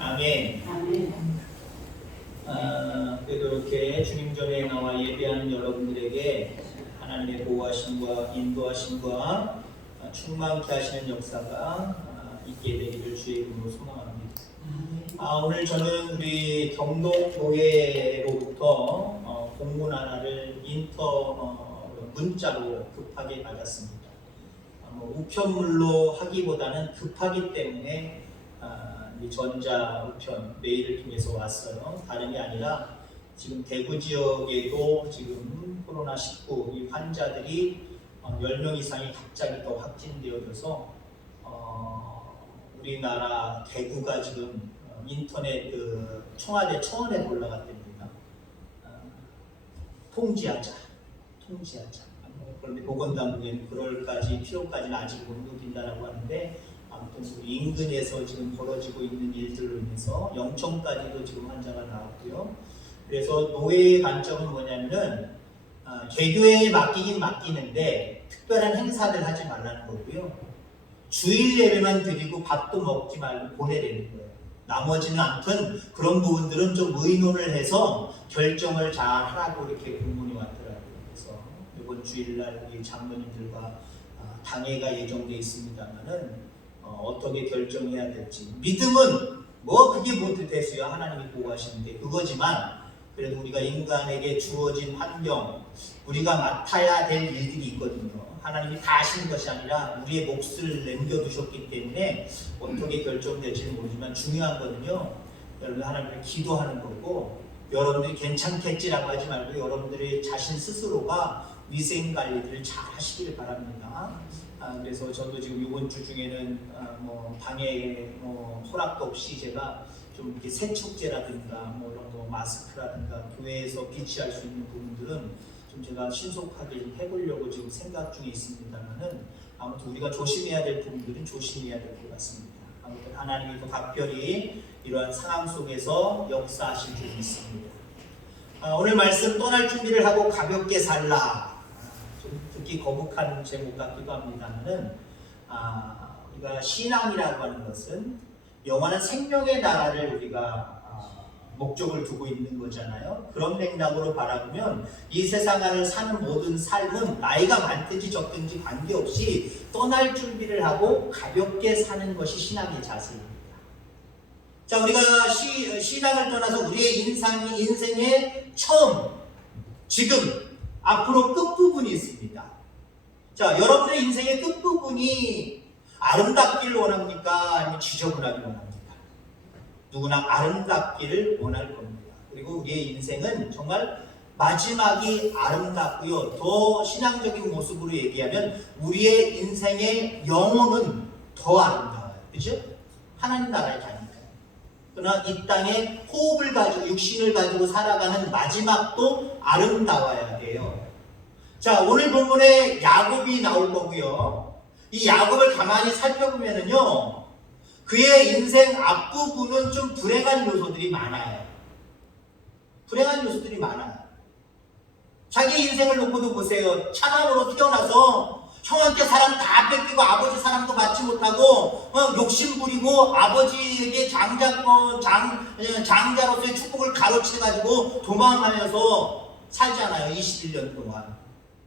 아멘. 그래도 이렇게 주님 전에 나와 예배하는 여러분들에게 하나님의 보호하심과 인도하심과 충만케 하시는 역사가 있게 되기를 주의 이름으로 소망합니다. 오늘 저는 우리 경동교회로부터 공문 하나를 문자로 급하게 받았습니다. 우편물로 하기보다는 급하기 때문에 이 전자 우편 메일을 통해서 왔어요. 다른 게 아니라 지금 대구 지역에도 지금 코로나19 이 환자들이 10명 이상이 갑자기 더 확진되어져서 우리나라 대구가 지금 인터넷 청와대 청원에 올라갔답니다. 통지하자. 그런데 보건당국에는 그럴까지 필요까지는 아직 못 누린다라고 하는데, 아무튼 우리 인근에서 지금 벌어지고 있는 일들로 인해서 영천까지도 지금 환자가 나왔고요. 그래서 노회의 관점은 뭐냐면은 개교회에 맡기긴 맡기는데 특별한 행사들 하지 말라는 거고요. 주일 예배만 드리고 밥도 먹지 말고 보내라는 거예요. 나머지는 아무튼 그런 부분들은 좀 의논을 해서 결정을 잘 하라고 이렇게 공문이 왔더라고요. 그래서 이번 주일날 우리 장로님들과 당회가 예정되어 있습니다만은 어떻게 결정해야 될지. 믿음은 그게 뭐 됐어요. 하나님이 보호하시는데 그거지만, 그래도 우리가 인간에게 주어진 환경, 우리가 맡아야 될 일들이 있거든요. 하나님이 다 하시는 것이 아니라 우리의 몫을 남겨두셨기 때문에 어떻게 결정될지는 모르지만 중요한 거는요, 여러분 하나님을 기도하는 거고, 여러분들이 괜찮겠지라고 하지 말고 여러분들이 자신 스스로가 위생관리를 잘 하시길 바랍니다. 그래서 저도 지금 이번 주 중에는 방에 허락도 없이 제가 좀 이렇게 세척제라든가 이런 마스크라든가 교회에서 비치할 수 있는 부분들은 좀 제가 신속하게 좀 해보려고 지금 생각 중에 있습니다만은, 아무튼 우리가 조심해야 될 부분들은 조심해야 될 것 같습니다. 아무튼 하나님이 또 각별히 이러한 상황 속에서 역사하실 줄 믿습니다. 오늘 말씀 떠날 준비를 하고 가볍게 살라. 좀 듣기 거북한 제목 같기도 합니다만은, 우리가 신앙이라고 하는 것은 영원한 생명의 나라를 우리가 목적을 두고 있는 거잖아요. 그런 맥락으로 바라보면 이 세상 안을 사는 모든 삶은 나이가 많든지 적든지 관계없이 떠날 준비를 하고 가볍게 사는 것이 신앙의 자세입니다. 자, 우리가 신앙을 떠나서 우리의 인생의 처음, 지금, 앞으로 끝부분이 있습니다. 자, 여러분의 인생의 끝부분이 아름답기를 원합니까? 아니면 지저분하기를 원합니까? 누구나 아름답기를 원할 겁니다. 그리고 우리의 인생은 정말 마지막이 아름답고요. 더 신앙적인 모습으로 얘기하면 우리의 인생의 영혼은 더 아름다워요. 그죠? 하나님 나라에 가니까요. 그러나 이 땅에 호흡을 가지고 육신을 가지고 살아가는 마지막도 아름다워야 해요. 자, 오늘 본문에 야곱이 나올 거고요. 이 야곱을 가만히 살펴보면은요, 그의 인생 앞부분은 좀 불행한 요소들이 많아요. 자기 인생을 놓고도 보세요. 차남으로 태어나서 형한테 사랑 다 뺏기고 아버지 사랑도 받지 못하고 욕심 부리고 아버지에게 장자로서의 축복을 가로채가지고 도망하면서 살잖아요. 21년 동안.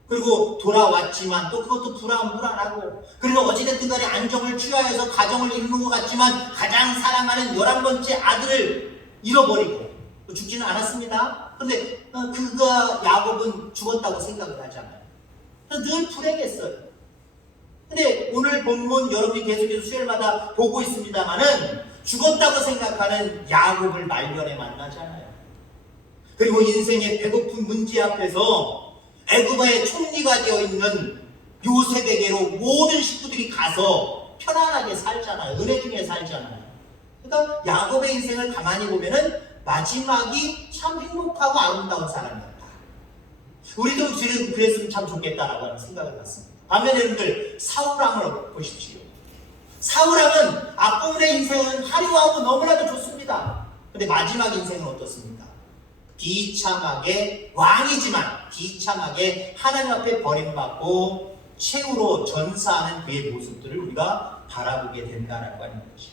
그리고 돌아왔지만 또 그것도 불안하고, 그래서 어찌됐든 간에 안정을 취하여서 가정을 이루는 것 같지만 가장 사랑하는 11번째 아들을 잃어버리고 죽지는 않았습니다. 그런데 야곱은 죽었다고 생각을 하잖아요. 늘 불행했어요. 근데 오늘 본문 여러분이 계속해서 수요일마다 보고 있습니다만은 죽었다고 생각하는 야곱을 말년에 만나잖아요. 그리고 인생의 배고픈 문제 앞에서 애굽의 총리가 되어 있는 요셉에게로 모든 식구들이 가서 편안하게 살잖아요. 은혜 중에 살잖아요. 그러니까 야곱의 인생을 가만히 보면은 마지막이 참 행복하고 아름다운 사람이었다. 우리도 그랬으면 참 좋겠다라고 하는 생각을 갖습니다. 반면에 여러분들 사울왕을 보십시오. 사울왕은 앞부분의 인생은 화려하고 너무나도 좋습니다. 근데 마지막 인생은 어떻습니까? 비참하게, 왕이지만 비참하게 하나님 앞에 버림받고 최후로 전사하는 그의 모습들을 우리가 바라보게 된다라고 하는 것이죠.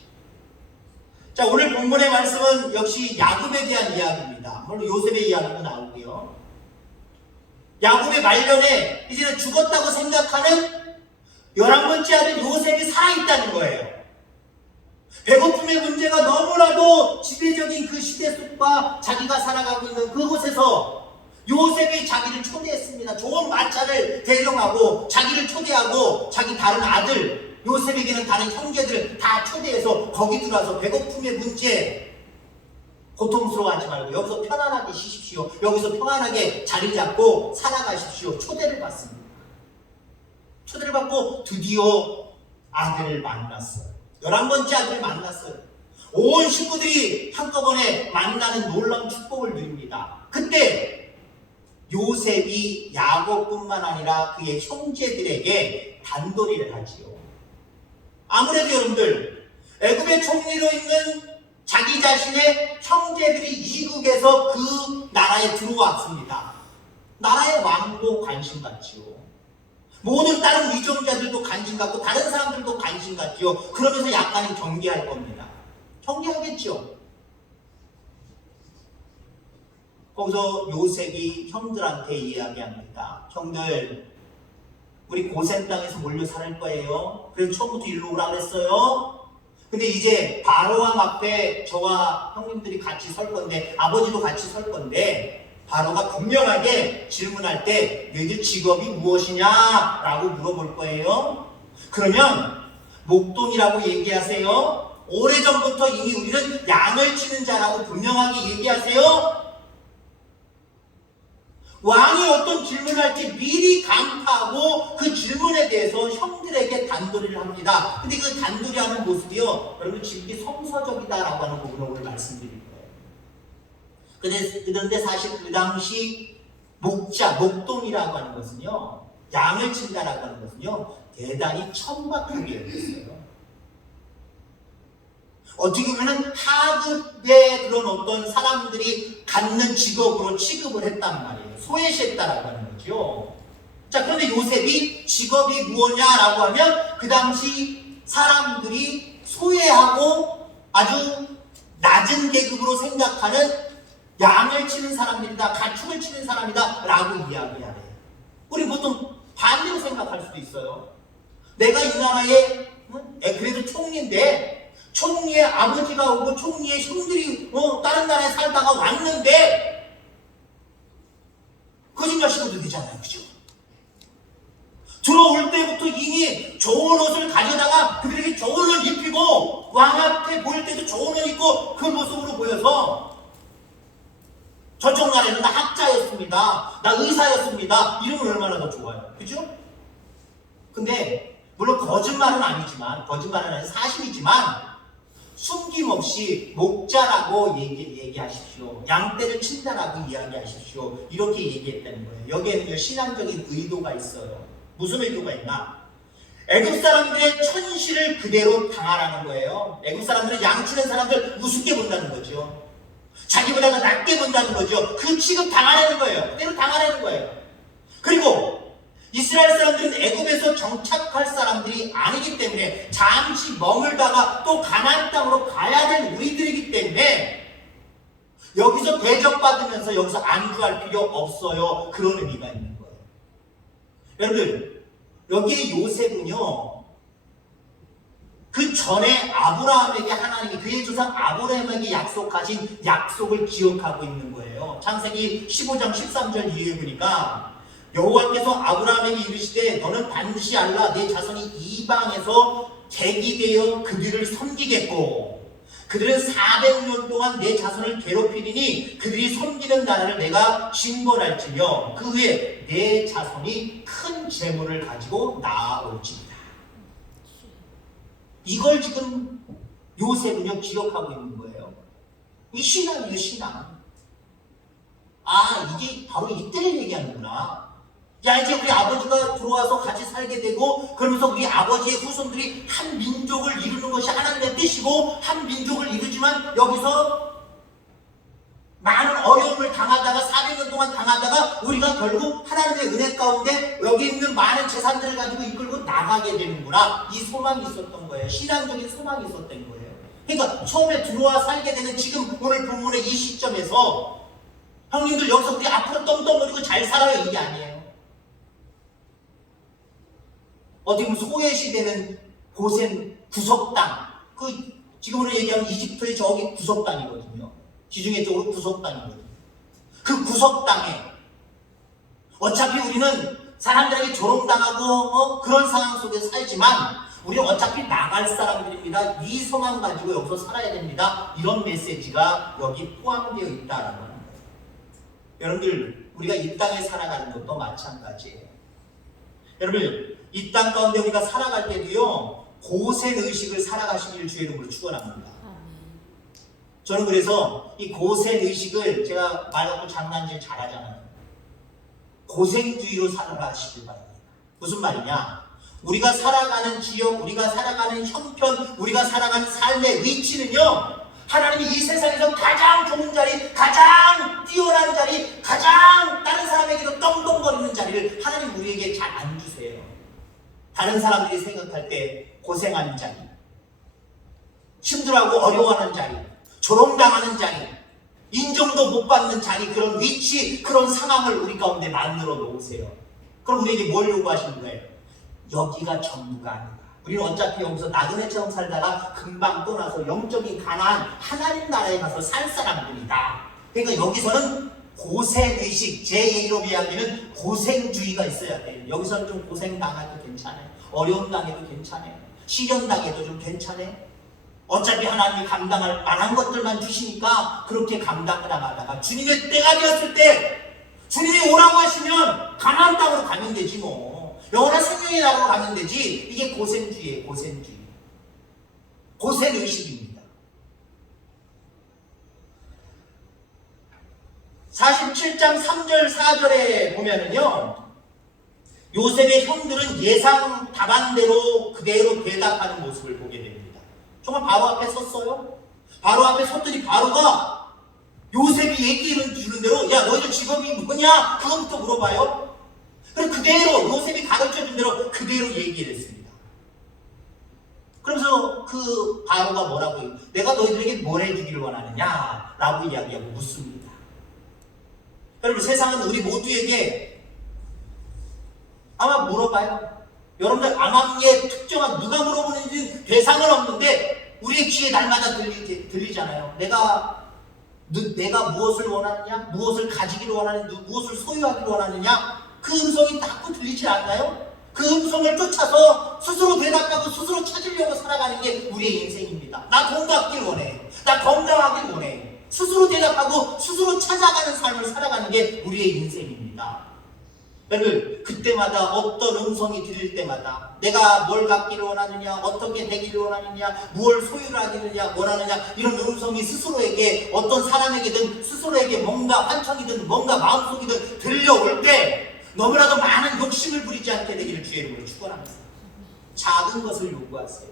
자, 오늘 본문의 말씀은 역시 야곱에 대한 이야기입니다. 물론 요셉의 이야기도 나오고요. 야곱의 말년에 이제는 죽었다고 생각하는 11번째 아들 요셉이 살아있다는 거예요. 배고픔의 문제가 너무나도 지배적인 그 시대 속과 자기가 살아가고 있는 그곳에서 요셉이 자기를 초대했습니다. 좋은 마차를 대령하고 자기를 초대하고 자기 다른 아들 요셉에게는 다른 형제들 다 초대해서 거기 들어와서 배고픔의 문제 고통스러워하지 말고 여기서 편안하게 쉬십시오. 여기서 평안하게 자리 잡고 살아가십시오. 초대를 받습니다. 초대를 받고 드디어 아들을 만났어요. 11번째 아들을 만났어요. 온 식구들이 한꺼번에 만나는 놀라운 축복을 누립니다. 그때 요셉이 야곱뿐만 아니라 그의 형제들에게 단도리를 하지요. 아무래도 여러분들 애굽의 총리로 있는 자기 자신의 형제들이 이국에서 그 나라에 들어왔습니다. 나라의 왕도 관심 갖지요. 모든 다른 위정자들도 관심 갖고 다른 사람들도 관심 갖지요. 그러면서 약간은 경계할 겁니다. 경계하겠죠. 거기서 요셉이 형들한테 이야기합니다. 형들, 우리 고센 땅에서 몰려 살 거예요. 그래서 처음부터 일로 오라 그랬어요. 근데 이제 바로왕 앞에 저와 형님들이 같이 설 건데, 아버지도 같이 설 건데, 바로가 분명하게 질문할 때 너희들 직업이 무엇이냐? 라고 물어볼 거예요. 그러면 목동이라고 얘기하세요. 오래전부터 이미 우리는 양을 치는 자라고 분명하게 얘기하세요. 왕이 어떤 질문을 할지 미리 간파하고 그 질문에 대해서 형들에게 단도리를 합니다. 근데 그 단도리하는 모습이요, 여러분 지극히 성서적이다라고 하는 부분을 오늘 말씀드릴 거예요. 그런데 사실 그 당시 목동이라고 하는 것은요, 양을 친다라고 하는 것은요, 대단히 천박하게 여겼어요. 어떻게 보면 하급의 그런 어떤 사람들이 갖는 직업으로 취급을 했단 말이에요. 소외시했다라고 하는 거죠. 자, 그런데 요셉이 직업이 무엇냐라고 하면 그 당시 사람들이 소외하고 아주 낮은 계급으로 생각하는 양을 치는 사람들이다, 가축을 치는 사람이다 라고 이야기하래요. 우리 보통 반대로 생각할 수도 있어요. 내가 이 나라의 그래도 총리인데 총리의 아버지가 오고 총리의 형들이 다른 나라에 살다가 왔는데 거짓말시켜도 되잖아요. 그죠? 들어올 때부터 이미 좋은 옷을 가져다가 그들에게 좋은 옷을 입히고 왕 앞에 보일 때도 좋은 옷 입고 그 모습으로 보여서 저쪽 나라에는 나 학자였습니다. 나 의사였습니다. 이러면 얼마나 더 좋아요. 그죠? 근데 물론 거짓말은 아니지만, 거짓말은 아니라 사실이지만 숨김없이 목자라고 얘기하십시오. 양떼를 친다라고 이야기하십시오. 이렇게 얘기했다는 거예요. 여기에는 신앙적인 의도가 있어요. 무슨 의도가 있나? 애굽 사람들의 천시를 그대로 당하라는 거예요. 애굽 사람들은 양치는 사람들 우습게 본다는 거죠. 자기보다 더 낮게 본다는 거죠. 그 취급 당하라는 거예요. 그대로 당하라는 거예요. 그리고 이스라엘 사람들은 애굽에서 정착할 사람들이 아니기 때문에 잠시 머물다가 또 가나안 땅으로 가야 될 우리들이기 때문에 여기서 대접받으면서 여기서 안주할 필요 없어요. 그런 의미가 있는 거예요. 여러분들, 여기에 요셉은요, 그 전에 아브라함에게 하나님이 그의 조상 아브라함에게 약속하신 약속을 기억하고 있는 거예요. 창세기 15장 13절 이후에 보니까 여호와께서 아브라함에게 이르시되 너는 반드시 알라 내 자손이 이방에서 객이 되어 그들을 섬기겠고 그들은 400년 동안 내 자손을 괴롭히리니 그들이 섬기는 나라를 내가 진권할지며 그 후에 내 자손이 큰 재물을 가지고 나아올지니라. 이걸 지금 요셉은요 기억하고 있는 거예요. 이 신앙이에요, 신앙. 아, 이게 바로 이때를 얘기하는구나. 야, 이제 우리 아버지가 들어와서 같이 살게 되고 그러면서 우리 아버지의 후손들이 한 민족을 이루는 것이 하나님의 뜻이고 한 민족을 이루지만 여기서 많은 어려움을 당하다가 400년 동안 당하다가 우리가 결국 하나님의 은혜 가운데 여기 있는 많은 재산들을 가지고 이끌고 나가게 되는구나. 이 소망이 있었던 거예요. 신앙적인 소망이 있었던 거예요. 그러니까 처음에 들어와 살게 되는 지금 오늘 본문의 이 시점에서 형님들 여기서 우리 앞으로 떵떵거리고 잘 살아요 이게 아니에요. 어디 보면 소외시되는 고센 구석 땅, 그 지금으로 얘기하면 이집트의 저기 구석 땅이거든요. 지중해 쪽으로 구석 땅이거든요. 그 구석 땅에 어차피 우리는 사람들에게 조롱당하고 그런 상황 속에서 살지만 우리는 어차피 나갈 사람들입니다. 이 소망 가지고 여기서 살아야 됩니다. 이런 메시지가 여기 포함되어 있다라는 거예요. 여러분들 우리가 이 땅에 살아가는 것도 마찬가지예요. 여러분 이 땅 가운데 우리가 살아갈 때도요 고센 의식을 살아가시길 주의 이름으로 축원합니다. 저는 그래서 이 고센 의식을 제가 말하고 장난질 잘하잖아요. 고생주의로 살아가시길 바랍니다. 무슨 말이냐? 우리가 살아가는 지역, 우리가 살아가는 형편, 우리가 살아가는 삶의 위치는요 하나님이 이 세상에서 가장 좋은 자리, 가장 뛰어난 자리, 가장 다른 사람에게도 떵떵거리는 자리를 하나님 우리에게 잘 안 주세요. 다른 사람들이 생각할 때 고생하는 자리, 힘들어하고 어려워하는 자리, 조롱당하는 자리, 인정도 못 받는 자리, 그런 위치, 그런 상황을 우리 가운데 만들어 놓으세요. 그럼 우리에게 뭘 요구하시는 거예요? 여기가 전부가 아니다. 우리는 어차피 여기서 나그네처럼 살다가 금방 떠나서 영적인 가나안 하나님 나라에 가서 살 사람들이다. 그러니까 여기서는 고생의식, 제 얘기로 이야기는 고생주의가 있어야 돼요. 여기서는 좀 고생 당해도 괜찮아요. 어려움 당해도 괜찮아요. 시련 당해도 좀 괜찮아요. 어차피 하나님이 감당할 만한 것들만 주시니까 그렇게 감당을 하다가 주님의 때가 되었을 때 주님이 오라고 하시면 가나안 땅으로 가면 되지 뭐. 영원한 생명의 나라로 가면 되지. 이게 고생주의예요. 고생주의. 고생의식입니다. 47장 3절 4절에 보면은요 요셉의 형들은 예상 답안대로 그대로 대답하는 모습을 보게 됩니다. 정말 바로 앞에 섰어요. 바로 앞에 섰더니 바로가 요셉이 얘기해 주는 대로 야 너희들 직업이 뭐냐? 그것부터 물어봐요. 그래서 그대로 요셉이 가르쳐준 대로 그대로 얘기를 했습니다. 그러면서 그 바로가 뭐라고 해요? 내가 너희들에게 뭘 해주기를 원하느냐? 라고 이야기하고 묻습니다. 여러분 세상은 우리 모두에게 아마 물어봐요. 여러분들 암암리에 특정한 누가 물어보는지 대상은 없는데 우리의 귀에 날마다 들리잖아요. 내가 무엇을 원하느냐? 무엇을 가지기를 원하느냐? 무엇을 소유하기를 원하느냐? 그 음성이 자꾸 들리지 않나요? 그 음성을 쫓아서 스스로 대답하고 스스로 찾으려고 살아가는 게 우리의 인생입니다. 나 돈 갖길 원해. 나 건강하길 원해. 스스로 대답하고 스스로 찾아가는 삶을 살아가는 게 우리의 인생입니다. 여러분 그때마다 어떤 음성이 들릴 때마다 내가 뭘 갖기를 원하느냐, 어떻게 되기를 원하느냐, 무엇을 소유를 하느냐 원하느냐 이런 음성이 스스로에게 어떤 사람에게든 스스로에게 뭔가 환청이든 뭔가 마음속이든 들려올 때 너무나도 많은 욕심을 부리지 않게 되기를 주의 이름으로 축원합니다. 작은 것을 요구하세요.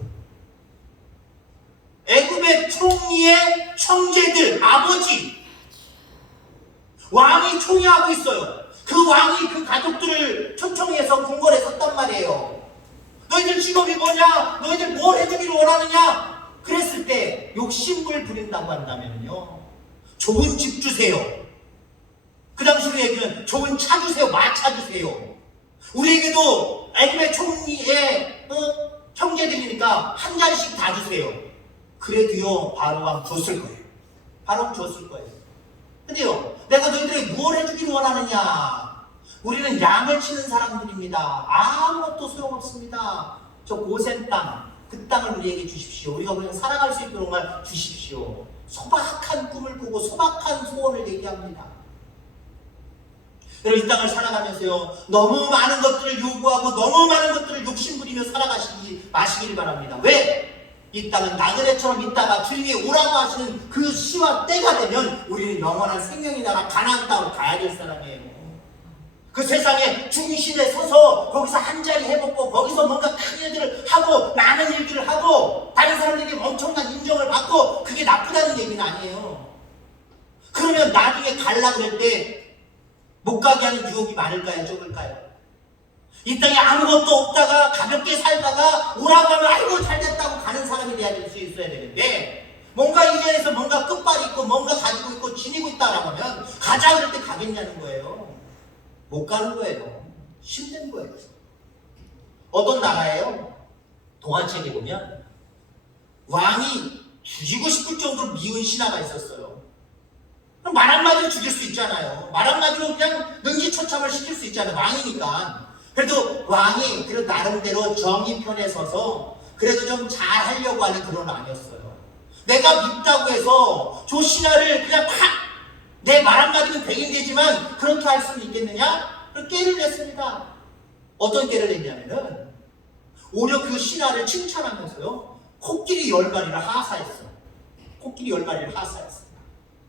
애굽의 총리의 형제들, 아버지 왕이 총리하고 있어요. 그 왕이 그 가족들을 초청해서 궁궐에 섰단 말이에요. 너희들 직업이 뭐냐? 너희들 뭘 해주기를 원하느냐? 그랬을 때 욕심을 부린다고 한다면요 좋은 집 주세요. 그 당시로 얘기는 좋은 차 주세요. 마차 주세요. 우리에게도 애굽의 총리의 형제들이니까 한 자리씩 다 주세요. 그래도요 바로왕 줬을 거예요. 바로 줬을 거예요. 근데요 내가 너희들에게 무엇을 해주기를 원하느냐? 우리는 양을 치는 사람들입니다. 아무것도 소용없습니다. 저 고센 땅, 그 땅을 우리에게 주십시오. 우리가 그냥 살아갈 수 있도록만 주십시오. 소박한 꿈을 꾸고 소박한 소원을 얘기합니다. 여러분 이 땅을 살아가면서요 너무 많은 것들을 요구하고 너무 많은 것들을 욕심부리며 살아가시지 마시길 바랍니다. 왜? 이 땅은 나그네처럼 있다가 주님이 오라고 하시는 그 시와 때가 되면 우리는 영원한 생명의 나라 가나안 땅으로 가야 될 사람이에요. 그 세상의 중심에 서서 거기서 한 자리 해먹고 거기서 뭔가 큰 일들을 하고 많은 일들을 하고 다른 사람들에게 엄청난 인정을 받고 그게 나쁘다는 얘기는 아니에요. 그러면 나중에 갈라 그럴 때 못 가게 하는 유혹이 많을까요? 적을까요? 이 땅에 아무것도 없다가 가볍게 살다가 오라고 하면 아이고 잘됐다고 가는 사람이 돼야 될 수 있어야 되는데 뭔가 이전에서 뭔가 끝발이 있고 뭔가 가지고 있고 지니고 있다라고 하면 가자 그럴 때 가겠냐는 거예요. 못 가는 거예요. 힘든 거예요. 어떤 나라예요? 동화책에 보면 왕이 죽이고 싶을 정도로 미운 신하가 있었어요. 말 한마디로 죽일 수 있잖아요. 말 한마디로 그냥 능지처참을 시킬 수 있잖아요. 왕이니까. 그래도 왕이 그래도 나름대로 정의 편에 서서 그래도 좀 잘하려고 하는 그런 왕이었어요. 내가 밉다고 해서 저 신하를 그냥 팍 내 말 한마디면 되긴 되지만 그렇게 할 수는 있겠느냐? 그래서 깨를 냈습니다. 어떤 깨를 냈냐면은 오히려 그 신하를 칭찬하면서요 코끼리 10마리를 하사했어. 코끼리 10마리를 하사했어.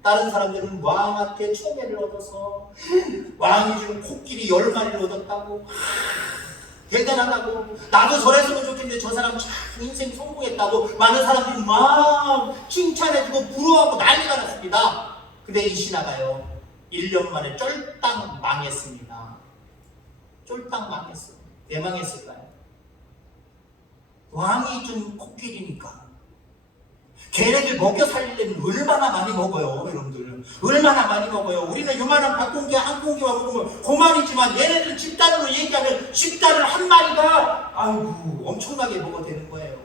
다른 사람들은 왕한테 초배를 얻어서 왕이 지금 코끼리 10마리를 얻었다고 대단하다고 나도 저랬으면 좋겠는데 저 사람 참 인생 성공했다고 많은 사람들이 막 칭찬해주고 부러워하고 난리가 났습니다. 근데 이 신하가요 1년 만에 쫄딱 망했습니다. 쫄딱 망했어요. 왜 망했을까요? 왕이 준 코끼리니까 걔네들 먹여 살리려면 얼마나 많이 먹어요, 여러분들. 얼마나 많이 먹어요. 우리는 요만한 밥 공기 한 공기만 먹으면 그만이지만 얘네들 집단으로 얘기하면 집단을 한 마리가 아이고 엄청나게 먹어도 되는 거예요.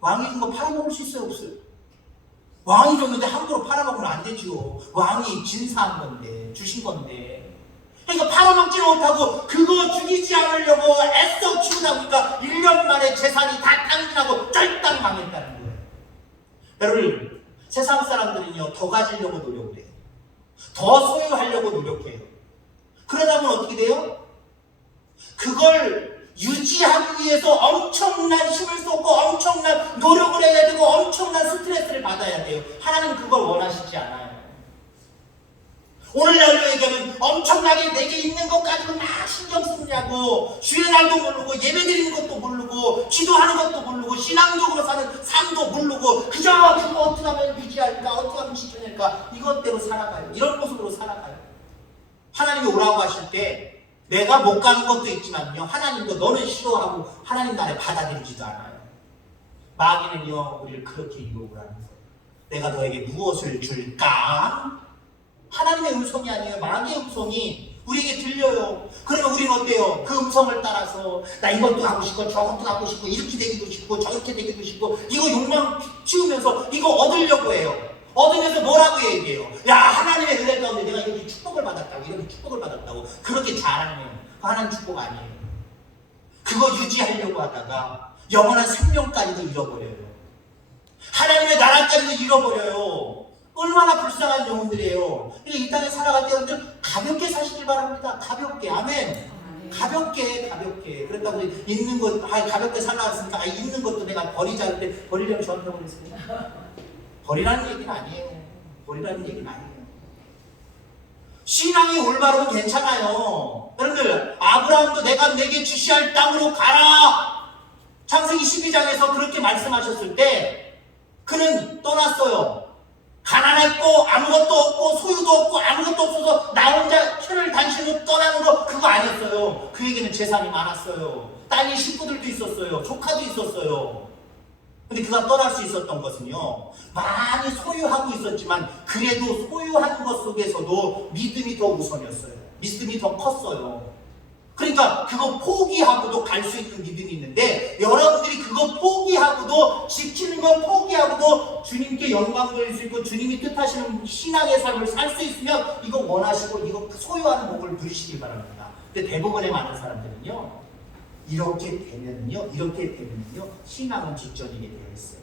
왕이 준 거 팔아먹을 수 있어요, 없어요? 왕이 줬는데 함부로 팔아먹으면 안 되지요. 왕이 진사한 건데, 주신 건데. 그러니까 팔아먹지 못하고 그거 죽이지 않으려고 애써 키우다 보니까 1년 만에 재산이 다 탕진하고 쫄딱 망했다는 거예요. 여러분, 세상 사람들은요 더 가지려고 노력을 해요. 더 소유하려고 노력해요. 그러다 보면 어떻게 돼요? 그걸 유지하기 위해서 엄청난 힘을 쏟고 엄청난 노력을 해야 되고 엄청난 스트레스를 받아야 돼요. 하나님 그걸 원하시지 않아요. 오늘날로 얘기하면 엄청나게 내게 있는 것 가지고 막 신경 쓰느냐고 주의 날도 모르고 예배 드리는 것도 모르고 기도하는 것도 모르고 신앙적으로 사는 삶도 모르고 그저 그거 어떻게 하면 유지할까 어떻게 하면 지켜낼까 이것대로 살아가요. 이런 모습으로 살아가요. 하나님이 오라고 하실 때 내가 못 가는 것도 있지만요 하나님도 너는 싫어하고 하나님 나를 받아들이지도 않아요. 마귀는요 우리를 그렇게 유혹을 하는 거예요. 내가 너에게 무엇을 줄까? 하나님의 음성이 아니에요. 마귀의 음성이 우리에게 들려요. 그러면 우리는 어때요? 그 음성을 따라서 나 이것도 하고 싶고 저것도 하고 싶고 이렇게 되기도 싶고 저렇게 되기도 싶고 이거 욕망 치우면서 이거 얻으려고 해요. 얻으면서 뭐라고 얘기해요? 야 하나님의 은혜 가운데 내가 이렇게 축복을 받았다고 이렇게 축복을 받았다고 그렇게 잘하면 하나님 축복 아니에요. 그거 유지하려고 하다가 영원한 생명까지도 잃어버려요. 하나님의 나라까지도 잃어버려요. 얼마나 불쌍한 영혼들이에요. 이 땅에 살아갈 때 여러분들 가볍게 사시길 바랍니다. 가볍게. 아멘. 가볍게. 그렇다고 있는 것 가볍게 살아왔으니까 있는 것도 내가 버리자 할 때 버리려면 저한테 버리세요. 버리라는 얘기는 아니에요. 버리라는 얘기는 아니에요. 신앙이 올바르면 괜찮아요. 여러분들 아브라함도 내가 내게 주시할 땅으로 가라. 창세기 12장에서 그렇게 말씀하셨을 때 그는 떠났어요. 가난했고 아무것도 없고 소유도 없고 아무것도 없어서 나 혼자 혀를 단신으로 떠나는 거 그거 아니었어요. 그에게는 재산이 많았어요. 딸린 식구들도 있었어요. 조카도 있었어요. 근데 그가 떠날 수 있었던 것은요 많이 소유하고 있었지만 그래도 소유한 것 속에서도 믿음이 더 우선이었어요. 믿음이 더 컸어요. 그러니까 그거 포기하고도 갈 수 있는 믿음이 있는데 여러분들이 그거 포기하고도 지키는 거 포기하고도 주님께 영광 돌릴 수 있고 주님이 뜻하시는 신앙의 삶을 살 수 있으면 이거 원하시고 이거 소유하는 복을 누리시길 바랍니다. 근데 대부분의 많은 사람들은요 이렇게 되면요 신앙은 뒷전이게 되어 있어요.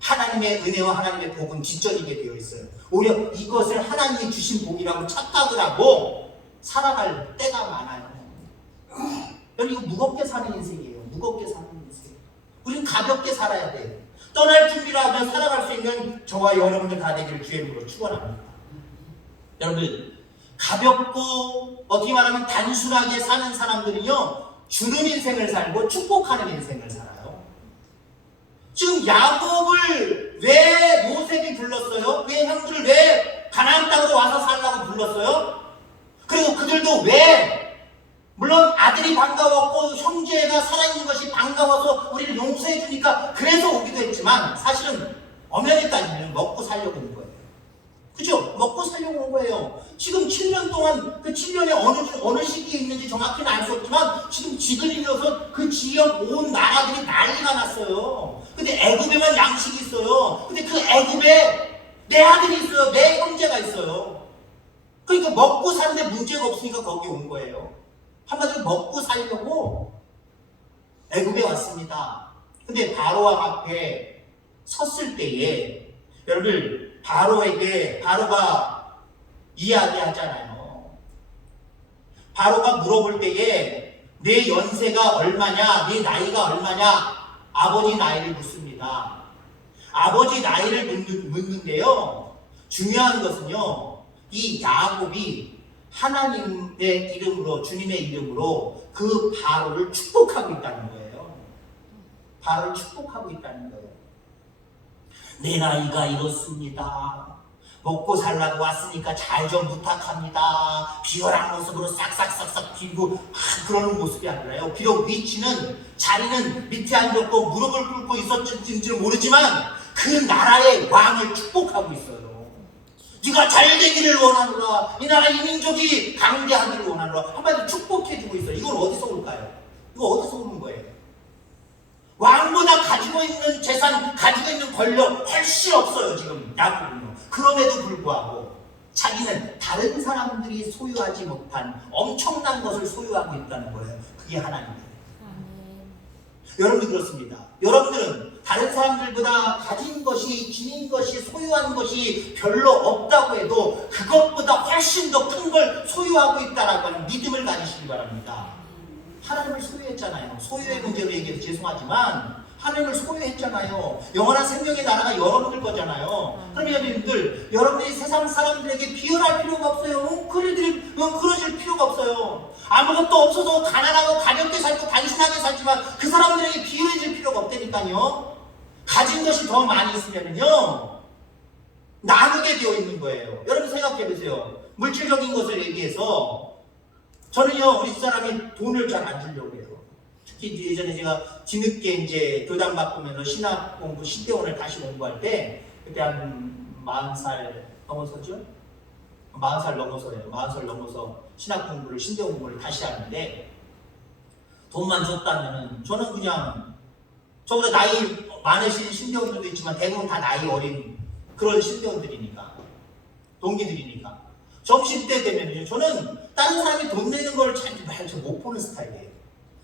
하나님의 은혜와 하나님의 복은 뒷전이게 되어 있어요. 오히려 이것을 하나님이 주신 복이라고 착각을 하고 살아갈 때가 많아요. 여러분 이거 무겁게 사는 인생이에요. 무겁게 사는 인생. 우리는 가볍게 살아야 돼요. 떠날 준비를 하면 살아갈 수 있는 저와 여러분들 다 되기를 주의 이름으로 축원합니다. 여러분 가볍고 어떻게 말하면 단순하게 사는 사람들은요 주는 인생을 살고 축복하는 인생을 살아요. 지금 야곱을 왜 요셉이 불렀어요? 왜 형들을 왜 가나안 땅으로 와서 살라고 불렀어요? 그리고 그들도 왜 물론 아들이 반가웠고 형제가 살아있는 것이 반가웠고 네가 와서 우리를 용서해 주니까 그래서 오기도 했지만 사실은 엄연히 따지면 먹고 살려고 온 거예요. 그죠? 먹고 살려고 온 거예요. 지금 7년 동안 그 7년에 어느 시기에 있는지 정확히는 알 수 없지만 지금 지근이 일어서 그 지역 온 나라들이 난리가 났어요. 근데 애굽에만 양식이 있어요. 근데 그 애굽에 내 아들이 있어요. 내 형제가 있어요. 그러니까 먹고 사는데 문제가 없으니까 거기 온 거예요. 한마디로 먹고 살려고 애굽에 왔습니다. 근데 바로왕 앞에 섰을 때에 여러분 바로가 이야기하잖아요. 바로가 물어볼 때에 내 연세가 얼마냐, 내 나이가 얼마냐, 아버지 나이를 묻습니다. 아버지 나이를 묻는데요. 중요한 것은요, 이 야곱이 하나님의 이름으로, 주님의 이름으로 그 바로를 축복하고 있다는 거예요. 바로를 축복하고 있다는 거예요. 내 나이가 이렇습니다. 먹고 살라고 왔으니까 잘 좀 부탁합니다. 비열한 모습으로 싹싹싹싹 빌고 그러는 모습이 아니라요. 비록 자리는 밑에 앉았고 무릎을 꿇고 있었는지는 모르지만 그 나라의 왕을 축복하고 있어요. 네가 잘 되기를 원하노라. 이 나라 이 민족이 강대하기를 원하노라. 한마디로 축복해주고 있어요. 이걸 어디서 올까요? 이거 어디서 오는 거예요? 왕보다 가지고 있는 재산, 가지고 있는 권력 훨씬 없어요, 지금 야곱은요. 그럼에도 불구하고 자기는 다른 사람들이 소유하지 못한 엄청난 것을 소유하고 있다는 거예요. 그게 하나님이에요. 여러분도 그렇습니다. 여러분들은 다른 사람들보다 가진 것이, 지닌 것이, 소유한 것이 별로 없다고 해도 그것보다 훨씬 더 큰 걸 소유하고 있다라고 하는 믿음을 가지시기 바랍니다. 하나님을 소유했잖아요. 소유의 문제로 얘기해서 죄송하지만 하나님을 소유했잖아요. 영원한 생명의 나라가 여러분들 거잖아요. 그럼 여러분들이 세상 사람들에게 비열할 필요가 없어요. 그러실 필요가 없어요. 아무것도 없어도 가난하고 가볍게 살고 단순하게 살지만 그 사람들에게 비열해질 필요가 없다니까요. 가진 것이 더 많이 있으면요 나누게 되어 있는 거예요. 여러분 생각해 보세요. 물질적인 것을 얘기해서 저는요, 우리 집사람이 돈을 잘 안 주려고 해요. 특히 예전에 제가 뒤늦게 이제 교단 바꾸면서 신학 공부, 신대원을 다시 공부할 때, 그때 한 40살 넘어서죠? 40살 넘어서예요. 40살 넘어서 신학 공부를, 신대원 공부를 다시 하는데, 돈만 줬다면은, 저는 그냥, 저보다 나이 많으신 신대원들도 있지만, 대부분 다 나이 어린 그런 신대원들이니까, 동기들이니까. 점심때 되면요, 저는 다른 사람이 돈 내는 걸 잘 못 보는 스타일이에요.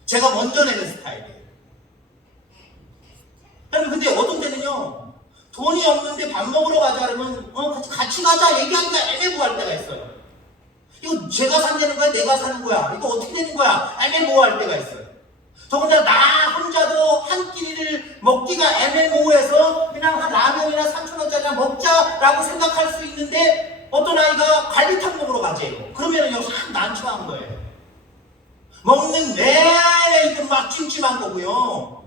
제가 먼저 내는 스타일이에요. 근데 어떤 때는요, 돈이 없는데 밥 먹으러 가자 그러면 같이 가자 얘기하기가 애매모호할 때가 있어요. 이거 제가 산다는 거야? 내가 사는 거야? 이거 어떻게 되는 거야? 애매모호할 때가 있어요. 더군다나 나 혼자도 한 끼니를 먹기가 애매모호해서 그냥 한 라면이나 3,000원짜리 먹자라고 생각할 수 있는데 어떤 아이가 갈비탕 먹으러 가재요. 그러면은요, 참 난처한 거예요. 먹는 내내 이거 막 찜찜한 거고요.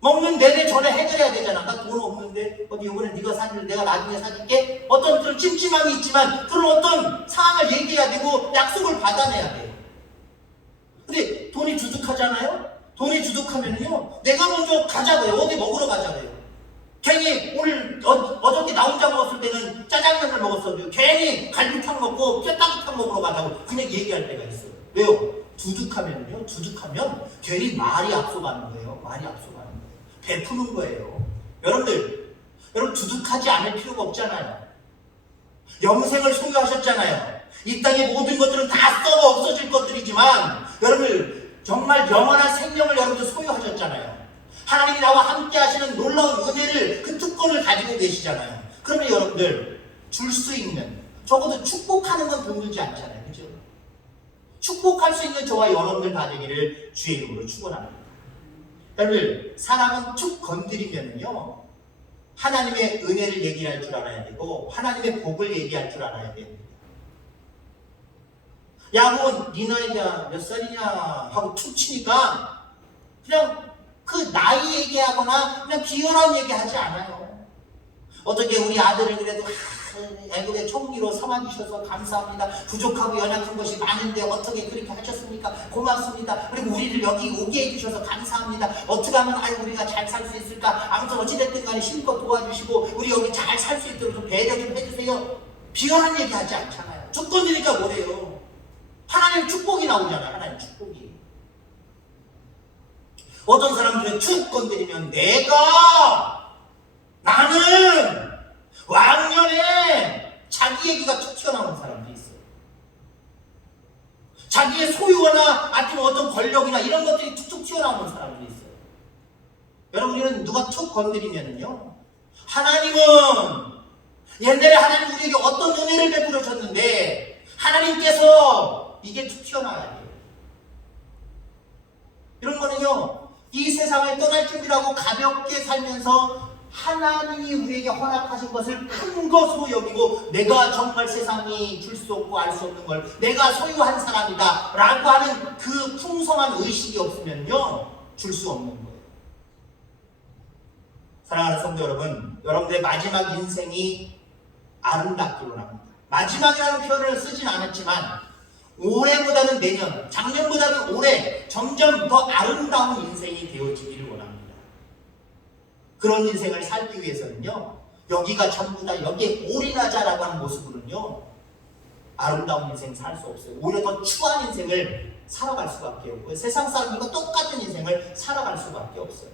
먹는 내내 전에 해결해야 되잖아. 나 돈 없는데 어디 이번에 네가 사줄 내가 나중에 사줄게. 어떤 그런 찜찜함이 있지만 그런 어떤 상황을 얘기해야 되고 약속을 받아내야 돼요. 근데 돈이 두둑하잖아요. 돈이 두둑하면요, 내가 먼저 가자고요. 어디 먹으러 가자고요. 괜히 오늘 어저께 나 혼자 먹었을 때는 짜장면을 먹었어도 괜히 갈비탕 먹고 뼈다귀탕 먹으러 가자고 그냥 얘기할 때가 있어요. 왜요? 두둑하면 괜히 말이 앞서가는 거예요. 말이 앞서가는 거예요. 베푸는 거예요. 여러분 두둑하지 않을 필요가 없잖아요. 영생을 소유하셨잖아요. 이 땅의 모든 것들은 다 썩어 없어질 것들이지만 여러분 정말 영원한 생명을 여러분들 소유하셨잖아요. 하나님이 나와 함께 하시는 놀라운 은혜를, 그 특권을 가지고 계시잖아요. 그러면 여러분들 줄 수 있는, 적어도 축복하는 건 돈 들지 않잖아요. 그죠? 축복할 수 있는 저와 여러분들 다 되기를 주의 이름으로 축원합니다. 여러분, 사람은 툭 건드리면요 하나님의 은혜를 얘기할 줄 알아야 되고 하나님의 복을 얘기할 줄 알아야 됩니다. 야곱은 네 나이가 몇 살이냐 하고 툭 치니까 그냥 그 나이 얘기하거나 그냥 비열한 얘기하지 않아요. 어떻게 우리 아들을 그래도 애굽의 총리로 삼아주셔서 감사합니다. 부족하고 연약한 것이 많은데 어떻게 그렇게 하셨습니까? 고맙습니다. 그리고 우리를 여기 오게 해주셔서 감사합니다. 어떻게 하면 우리가 잘 살 수 있을까? 아무튼 어찌됐든 간에 힘껏 도와주시고 우리 여기 잘 살 수 있도록 좀 배려 좀 해주세요. 비관한 얘기 하지 않잖아요. 조건 드리니까 뭐래요? 하나님 축복이 나오잖아요. 하나님 축복이. 어떤 사람들은 조건 드리면 나는 왕년에 자기 얘기가 툭 튀어나오는 사람도 있어요. 자기의 소유나 아니면 어떤 권력이나 이런 것들이 툭툭 튀어나오는 사람도 있어요. 여러분들은 누가 툭 건드리면요, 하나님은 옛날에 하나님 우리에게 어떤 은혜를 베풀어 줬는데 하나님께서 이게 툭 튀어나와야 돼요. 이런 거는요, 이 세상을 떠날 준비라고 가볍게 살면서 하나님이 우리에게 허락하신 것을 큰 것으로 여기고 내가 정말 세상이 줄 수 없고 알 수 없는 걸 내가 소유한 사람이다 라고 하는 그 풍성한 의식이 없으면요, 줄 수 없는 거예요. 사랑하는 성도 여러분, 여러분들의 마지막 인생이 아름답기로 합니다. 마지막이라는 표현을 쓰진 않았지만 올해보다는 내년, 작년보다는 올해 점점 더 아름다운 인생이 되어지기를 원합니다. 그런 인생을 살기 위해서는요, 여기가 전부다, 여기에 올인하자라고 하는 모습으로는요, 아름다운 인생 살 수 없어요. 오히려 더 추한 인생을 살아갈 수밖에 없고요. 세상 사람들과 똑같은 인생을 살아갈 수밖에 없어요.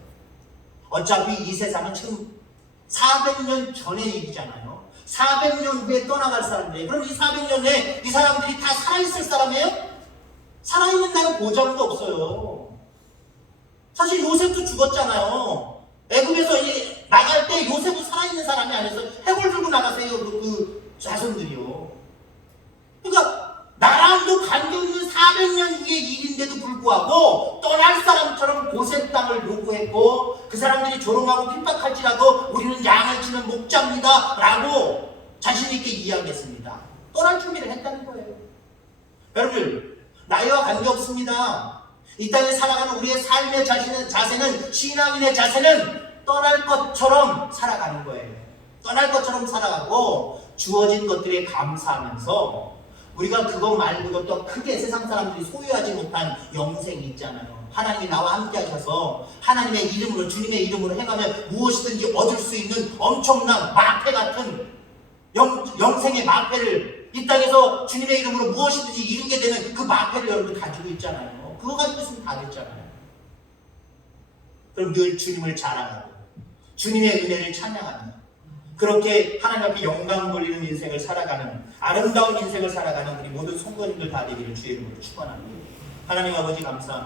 어차피 이 세상은 지금 400년 전의 얘기잖아요. 400년 후에 떠나갈 사람들. 그럼 이 400년 후에 이 사람들이 다 살아있을 사람이에요? 살아있는다는 보장도 없어요. 사실 요셉도 죽었잖아요. 애굽에서 나갈 때 요셉도 살아있는 사람이 아니어서 해골 들고 나가세요. 그 자손들이요. 그러니까 나랑도 관계없는 400년 후의 일인데도 불구하고 떠날 사람처럼 고센 땅을 요구했고 그 사람들이 조롱하고 핍박할지라도 우리는 양을 치는 목자입니다 라고 자신있게 이야기했습니다. 떠날 준비를 했다는 거예요. 여러분, 나이와 관계없습니다. 이 땅에 살아가는 우리의 삶의 자세는, 신앙인의 자세는 떠날 것처럼 살아가는 거예요. 떠날 것처럼 살아가고 주어진 것들에 감사하면서 우리가 그것 말고도 또 크게 세상 사람들이 소유하지 못한 영생이 있잖아요. 하나님이 나와 함께 하셔서 하나님의 이름으로, 주님의 이름으로 행하면 무엇이든지 얻을 수 있는 엄청난 마패 같은 영생의 마패를 이 땅에서 주님의 이름으로 무엇이든지 이루게 되는 그 마패를 여러분 가지고 있잖아요. 그거 가지고 있으면 다 됐잖아요. 그럼 늘 주님을 자랑하고 주님의 은혜를 찬양하는, 그렇게 하나님 앞에 영광 돌리는 인생을 살아가는, 아름다운 인생을 살아가는 우리 모든 성도님들 다 되기를 주의 이름으로 축원합니다. 하나님 아버지 감사합니다.